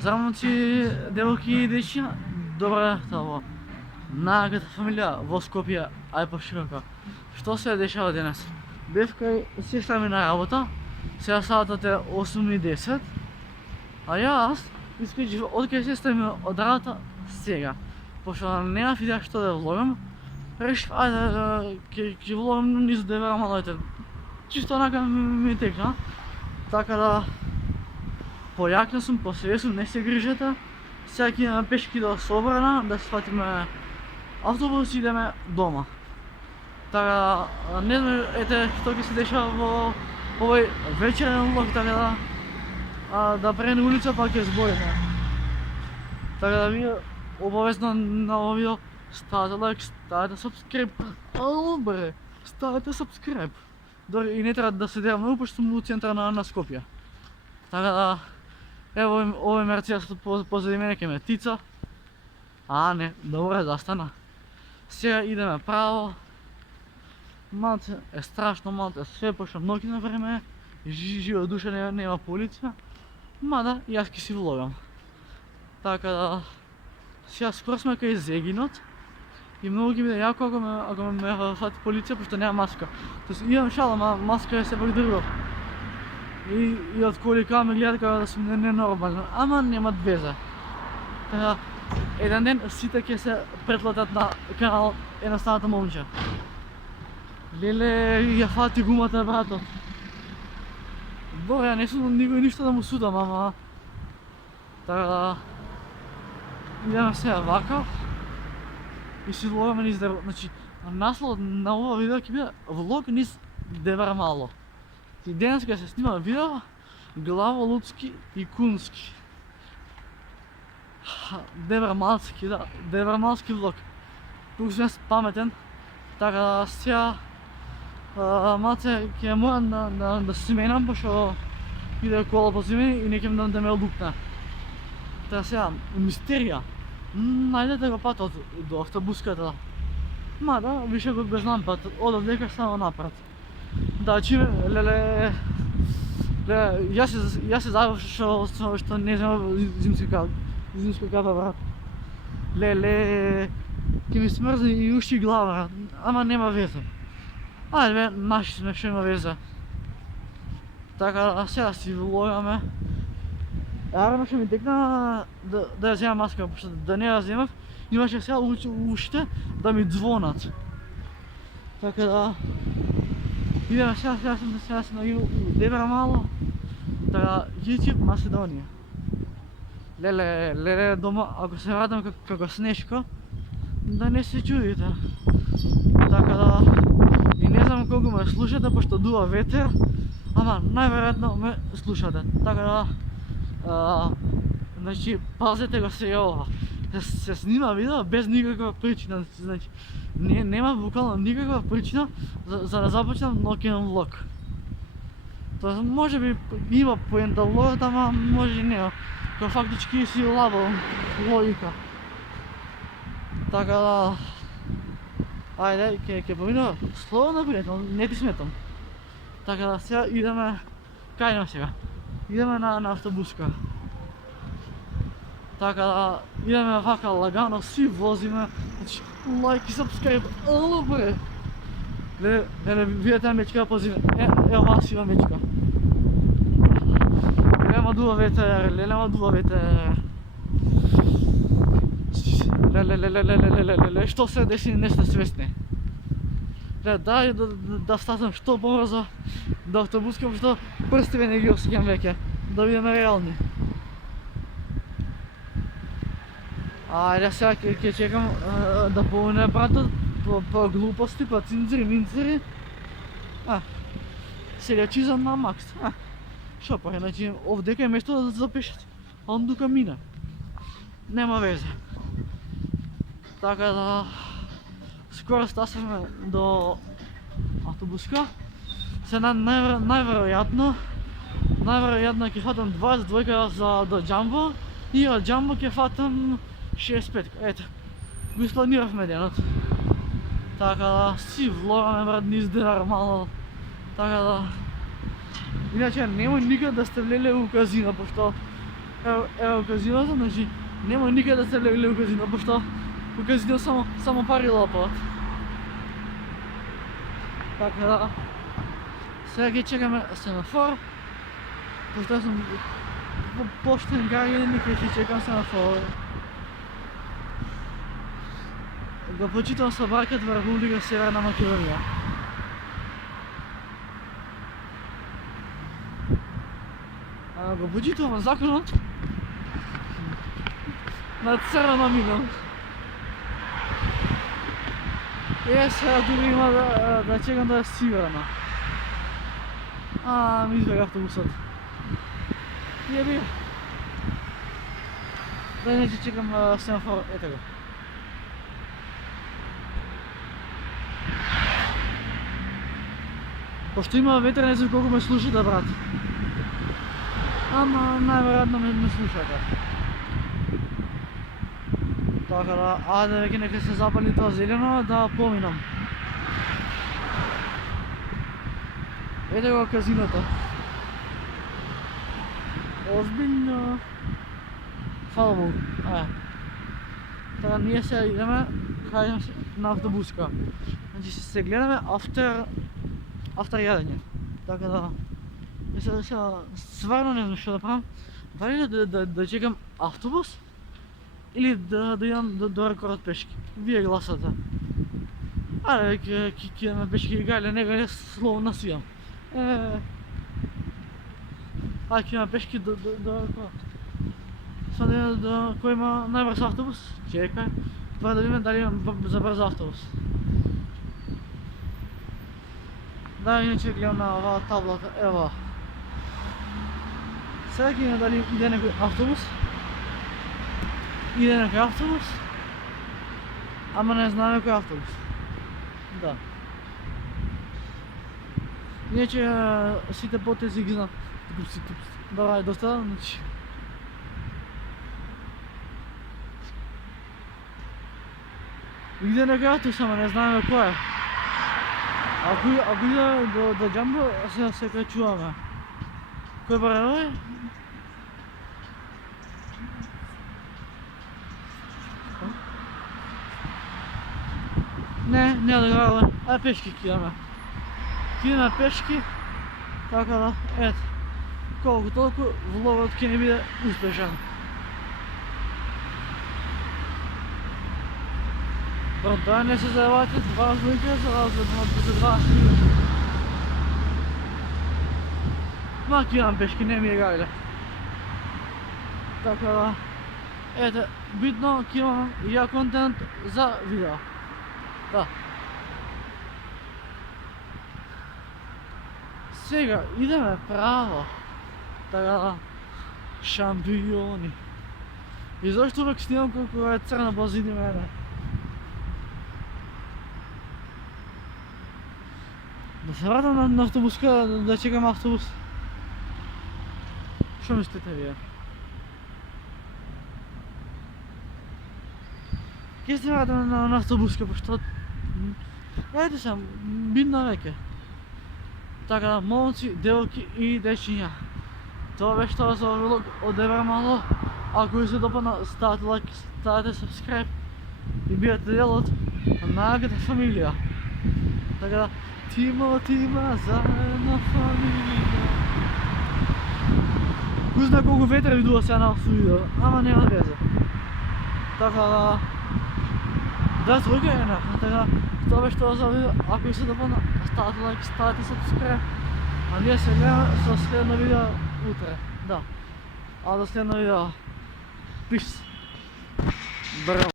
Зарамци, девоки и дечи, добре това. Нагата фамилия во Скопје, ај пошироко. Што се дешава денес? Бев кај сестра ми на работа, сега саатот е 8:10, а јас искачив од кај сестра ми од работа сега. Пошто немав идеја што да влогам, решив ајде ќе влогам низ девера малоите. Чисто онака ми текна. Така да појакна сум, посвесум, не се грижете. Сега ќе идеме пешки до Собрана, да сватиме автобус и идеме дома. Така не знам ете што ќе се дешава во овој вечерен влог, така да прене улица па ќе збориме. Така да ви обавезно на овој видео ставете лайк, ставете сабскрайб. Ало бре, ставете сабскрайб. Дори и не треба да се дела многу, пошто сум у центар на Скопје. Така да ево овој Мерцедес позади мене ке ме тица. А не, добре застана. Сега идеме право. Малце е страшно, малце е све, пошто ноќ на време е, жива душа нема полица. Мада јас ке си влогам. Така да сега скоро сме кај Зегинот. И многу ќе биде јако ако ме фати полиција, пошто нема маска. Тоест имам шал, ама маска е сепак друго. И од колика ме гледаат како да сум ненормален, ама немат веза. Така еден ден сите ќе се претлатат на канал Едноставното момче. Леле, ја фати гумата братот. Добре, ја не сум никој ништо да му судам, ама така да идеме сега вака и си влогаме низ Девер. Значи, наслов на ова видео ќе биде влог низ Девер мало. И денес ќе се снима видео Главолудски и Кунски. Девермалски, да, Девермалски влог. Тук сум паметен, така да сега малце ќе морам да се сменам, пошто иде кола позади мене и не ќе да ме лукне. Така сега, мистерија. Најдете го патот до автобуската. Мада, више го знам патот, од дека само напред. Да, чиме, леле, јас се забав што не знам зимска капа, брат. Леле, ќе ми смрзне и уши и глава, брат, ама нема веза. Ајде бе, наши сме, што има веза. Така, сега си влогаме. Арно што ми текна да ја земам маска, пошто да не ја земав, имаше сега ушите да ми звонат. Така да идеме сега се нају Девер мало. Така, YouTube Македонија. Леле дома, ако се вратам како Снешко, да не се чудите. Така да и не знам колку ме слушате, пошто дува ветер, ама најверојатно ме слушате. Така да значи, пазете го се ова. Се снима видео без никаква причина, значи нема буквално никаква причина за да започнам ноќен влог. Тоа може би има поента влогот, ама може и не. Тоа фактички си лабо логика. Така да ајде, ќе поминува слободно пријатно, не ти сметам. Така да сега идеме, кај нам сега? Идеме на автобуска. Така да идеме вака лагано, си возиме, значи лайк и сабскрайб, ало бре! Леле, видете мечка позиме, ева сива мечка. Лелема дува ветер. Леле, што се деси не сте свесни. Дај да стаснам што побрзо до автобуска, пошто прстиве не ги осеќам веќе, да бидеме реални. Ајде сега ќе чекам да помине братот по глупости, по цинцири, минцири. Селјачизам на макс. Шо па, значи овдека е место да запишат, а он тука мина. Нема везе. Така да скоро стасаме до автобуска. Сега најверојатно ќе фатам 22 до Џамбо и од Џамбо ќе фатам 65. Ето, го испланиравме денот. Така да си влогаме брат низ Девер мало. Така да Иначе немој никад да сте влеле у казино, пошто ево казиното, значи немој никад да сте влеле у казино, пошто у казино само пари лопат. Така да, сега ги чекаме семафор, пошто сум поштен граѓанин и ќе чекам семафор. Го почитам собакът во Република Северна Македонија. Го почитувам законот на црвено минал. Сега дури има да чекам да е сиверно. Ми избега автобусот. Јеби. Да не чекам семафор, ете го. Пошто има ветер, не знам колку ме слушате, брат. Ама најверојатно ме слушате. Така да, ајде веќе нека се запали тоа зелено да поминам. Ете го казиното. Озбилно. Фала Богу. Така ние сега идеме, кајдем на автобуска. Значи се гледаме автор јадење. Така да, сега стварно не знам што да правам. Дали да чекам автобус или да идам до рекорд пешки. Вие гласате. Ајде ќе идеме пешки и гајле, него не слово насијам. Ајде ќе идеме пешки до рекорд. Сега да кој има најбрз автобус, чекај, па да видиме дали имам за брз автобус. Да, иначе гледам на оваа таблата, ева. Сега ќе видиме дали иде некој автобус. Иде некој автобус, ама не знаме кој автобус. Да. Иначе сите потези ги знам. Добра, е доста, значи. Иде некој автобус, ама не знаме кој е. Ако иде до Джамбо, се качуваме. Кој баре е? Не да града, пешки ќе идеме. Ќе идеме пешки, така да, ето. Колку толку влогот ќе не биде успешен. Да не се зајавате, два разлика за разлика за 20 минути. Ма ќе идам пешки, не ми е гајле. Така да, ете, битно ќе имам и ја контент за видео. Да. Сега идеме право. Така да, шампиони. И зашто век снимам колку е црна позади мене? Да се вратам на автобуска, да чекам автобус. Што мислите вие? Ќе се вратам на автобуска, пошто... Ете сам, бидна веќе. Така да, момци, девојки и дечиња. Това беше тоа за влог од Евра Мало. Ако ви се допадна, ставате лайк, ставате subscribe и бидете дел од најагата фамилија. Така да, тима, заедно фамилија. Кој знае колку ветер ви дува сега на овој видео, ама нема везе. Така да... Да, твојка е една. Така, тоа беше тоа за видео. Ако ви се допадна, ставате лайк, ставате subscribe. А ние се гледаме со следно видео утре. Да. А до следно видео. Peace. Браво.